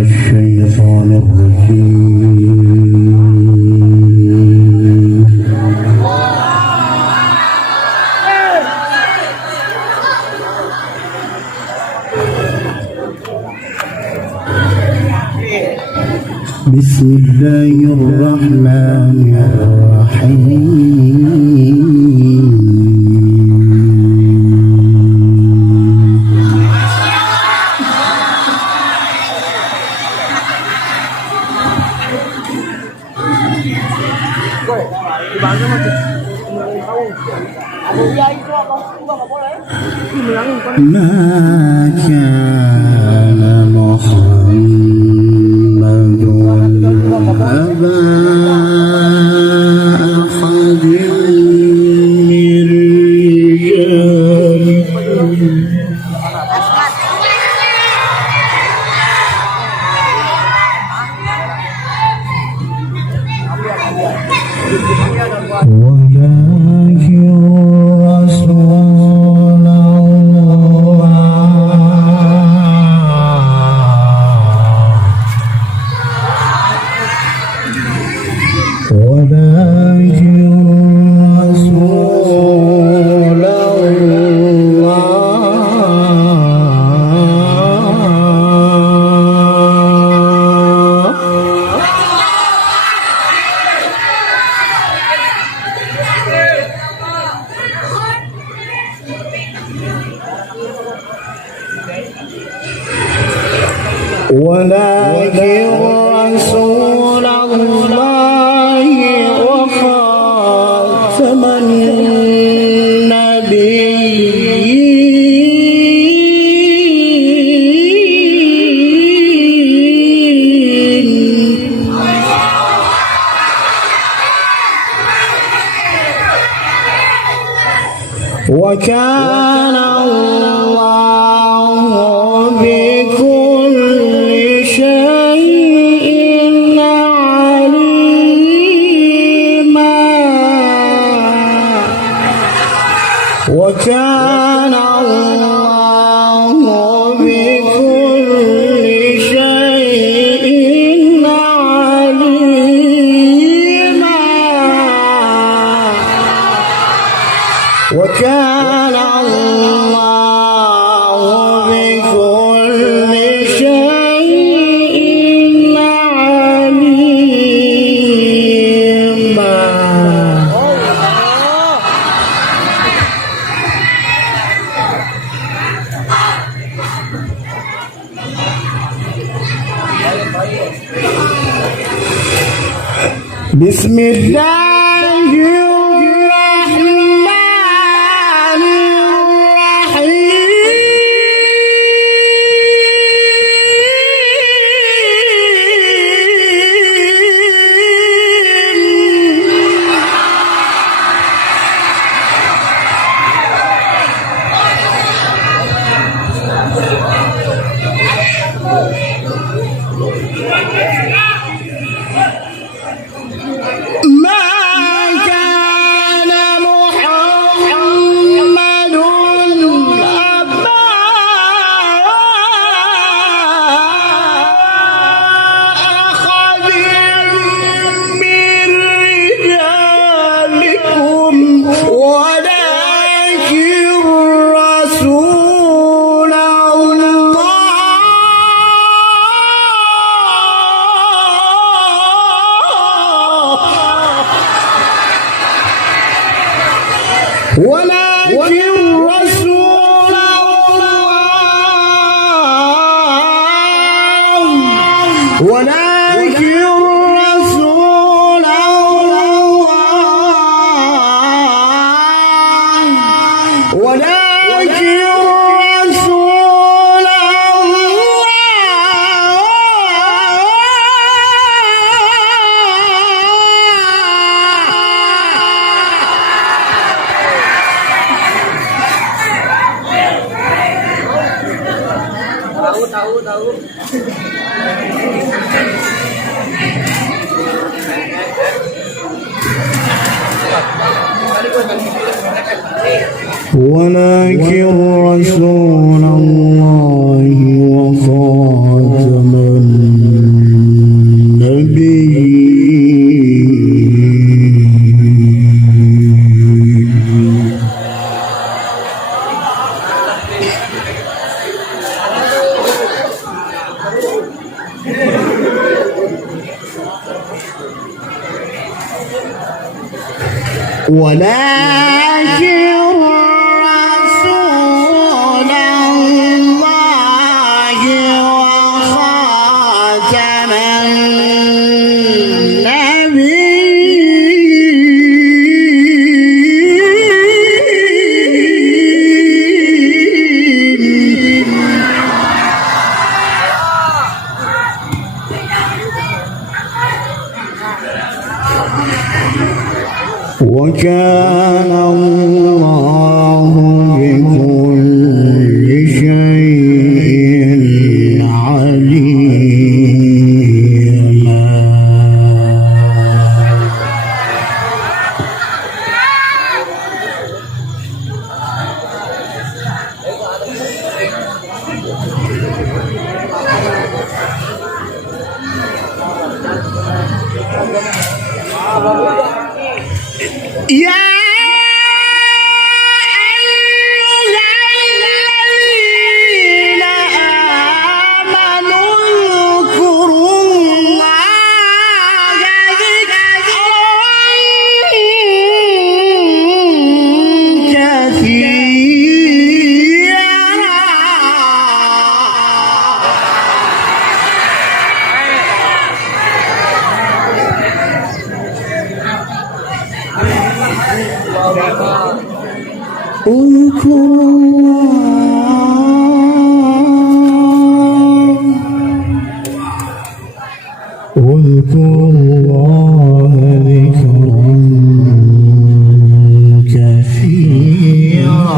الشيطان الرجيم بسم الله الرحمن الرحيم ما كان محمد أبا أحد من رجالكم ولكن رسول الله وخاتم النبيين وكان الله بكل شيء عليما وكان الله بكل شيء عليما وكان الله بكل شيء عليما بسم الله الرحمن ولكن رسول الله ولكن رسول الله ولكن رسول tahu ولكن رسول الله وخاتم ولكن رسول الله وخاتم وكان الله بكل شيء عليما. يا أيها الذين آمنوا اذكروا الله ذكرا اذكروا الله ذكرا كثيرا.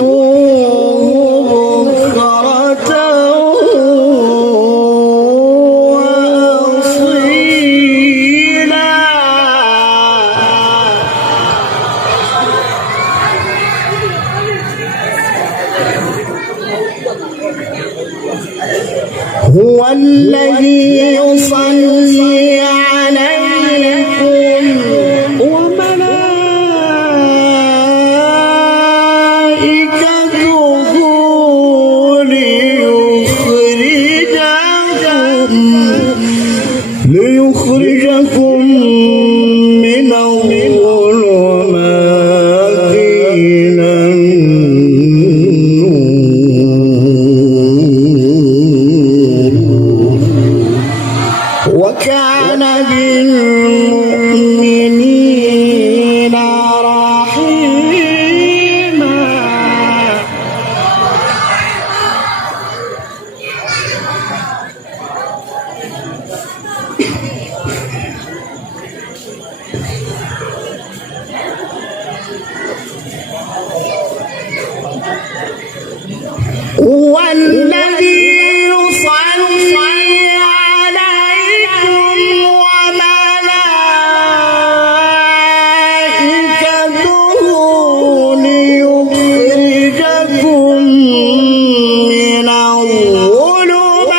وسبحوه بكرة وأصيلا. هو الذي يصلي عليكم وملائكته ليخرجكم من الظلمات إلى النور وكان بالمؤمنين رحيما. والذي يصلي عليكم وملائكته ليخرجكم من الظلمات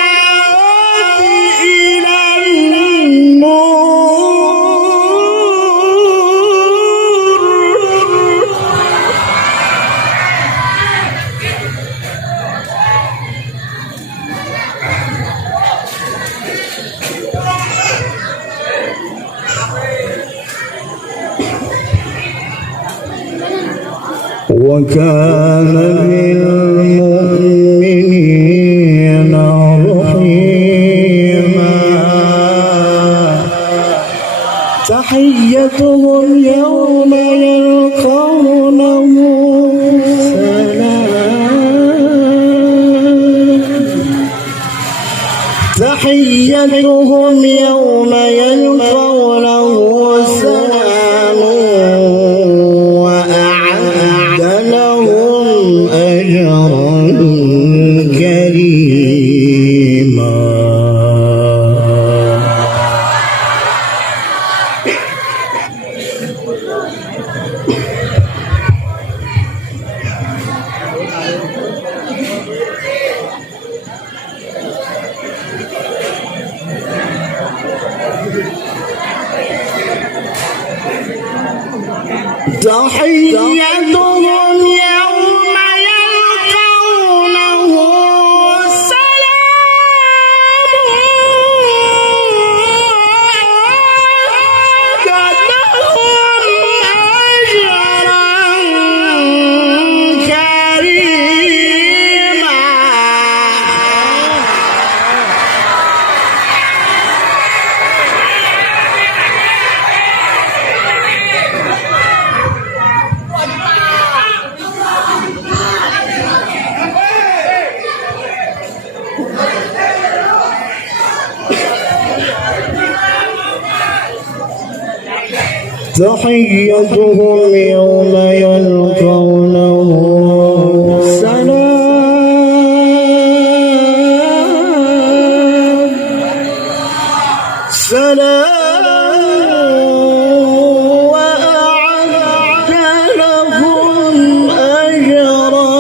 إلى النور وكان بالمؤمنين رحيما. تحيتهم يوم يلقونه سلام. تحيتهم يوم يلقونه سلام وأعد لهم أجرا كريما. تحيتهم يوم يلقونه سلام لهم أجرا كريما. تحيتهم يوم يلقونه سلام وأعد لهم أجرا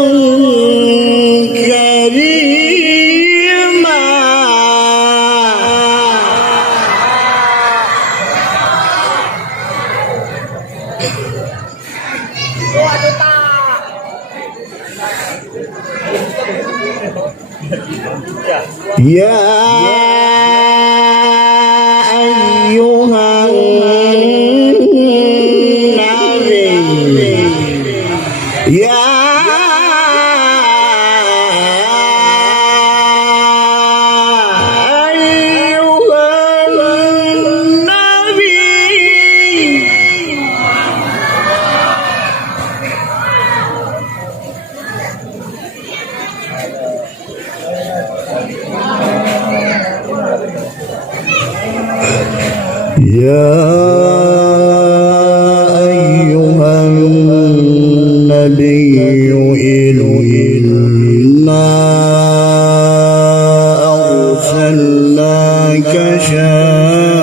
كريما. يا أيها النبي يا أيها النبي يا أيها النبي إنا أرسلناك شاهدا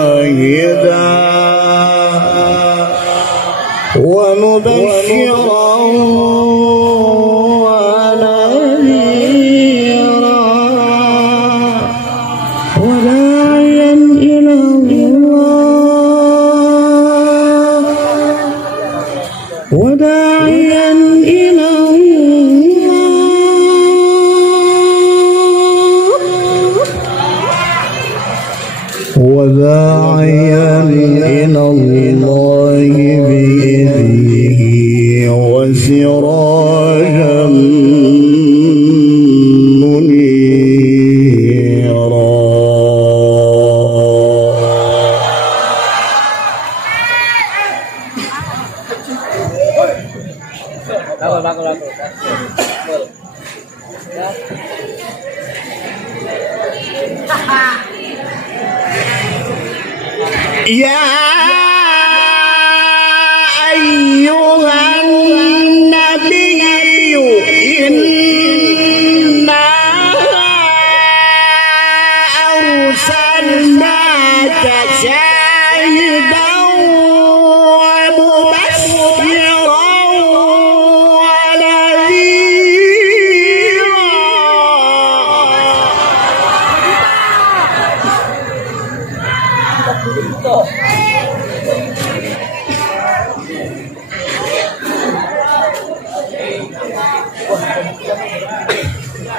ومبشرا ونذيرا وداعيا إلى الله وداعيا إلى الله بإذنه وسراجا منيرا. يا أيها النبي إنا أرسلناك شاهدا ومبشرا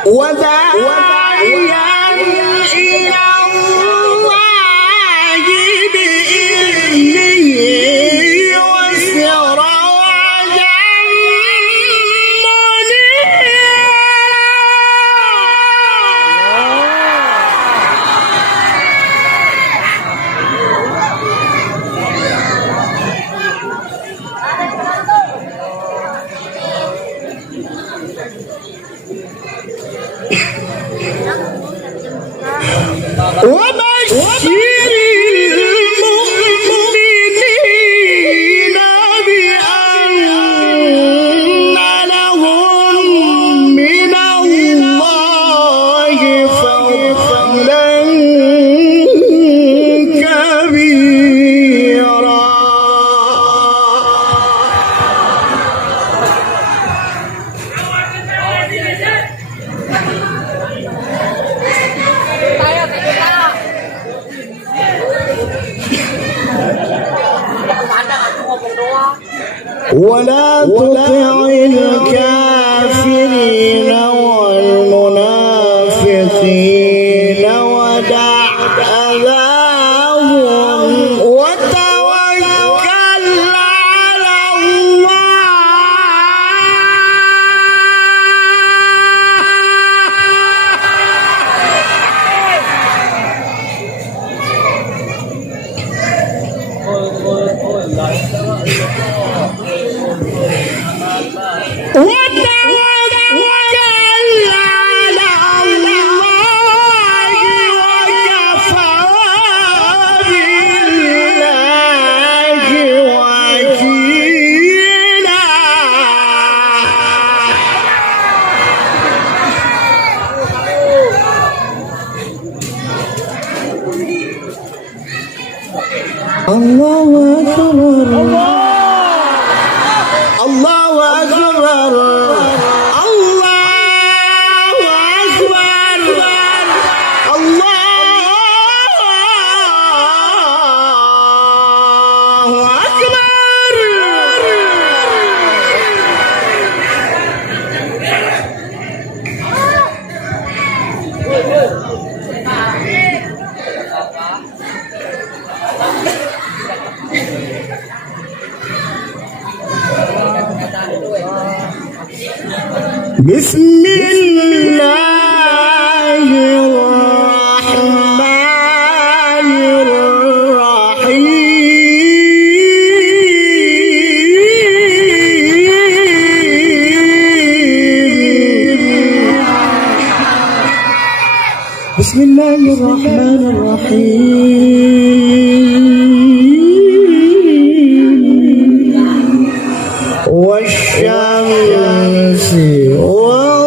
وداعيا إلى الله بإذنه وسراجا منيرا. وبشر المؤمنين بأن لهم من الله فضلا كبيرا. ولا تطع الكافرين والمنافقين ودع أذاهم وتوكل على الله. الله أكبر الله أكبر الله أكبر الله أكبر. بسم الله الرحمن الرحيم. بسم الله الرحمن الرحيم. والشمس وضحاها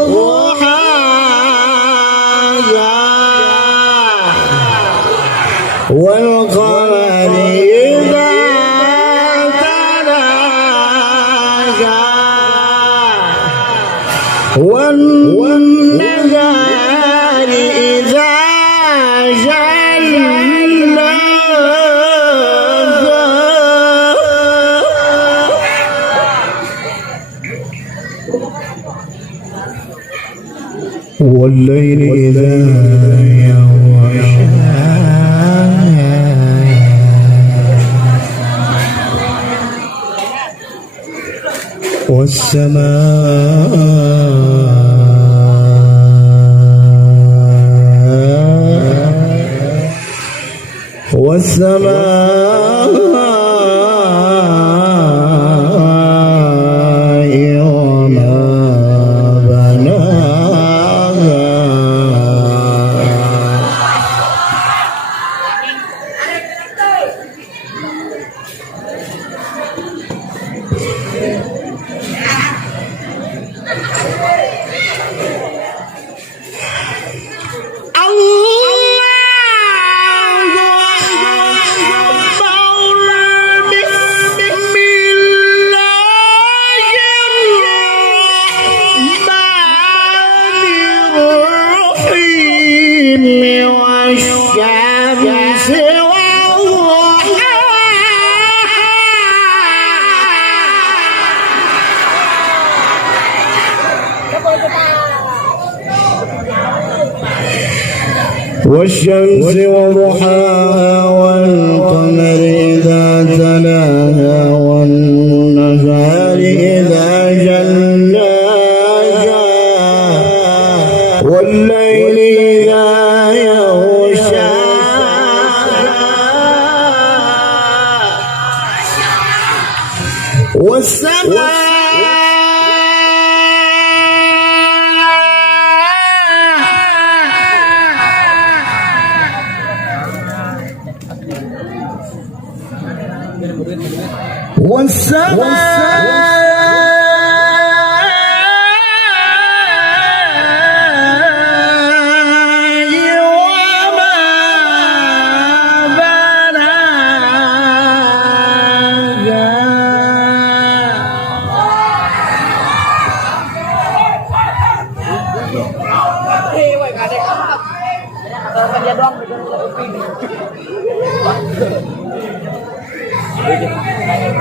والقمر إذا تلاها والنهار إذا جلاها والليل إذا يغشاها والسماء وما بناها والشمس وضحاها والقمر إذا تلاها والنهار إذا جلاها والليل إذا يغشاها والسماء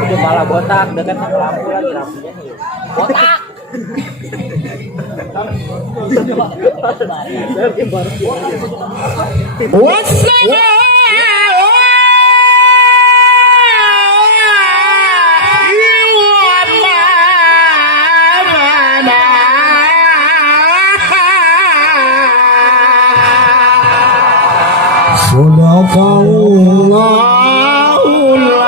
Itu malah botak dekat sama lampu lagi lampunya nih. Botak. Sadaqallahul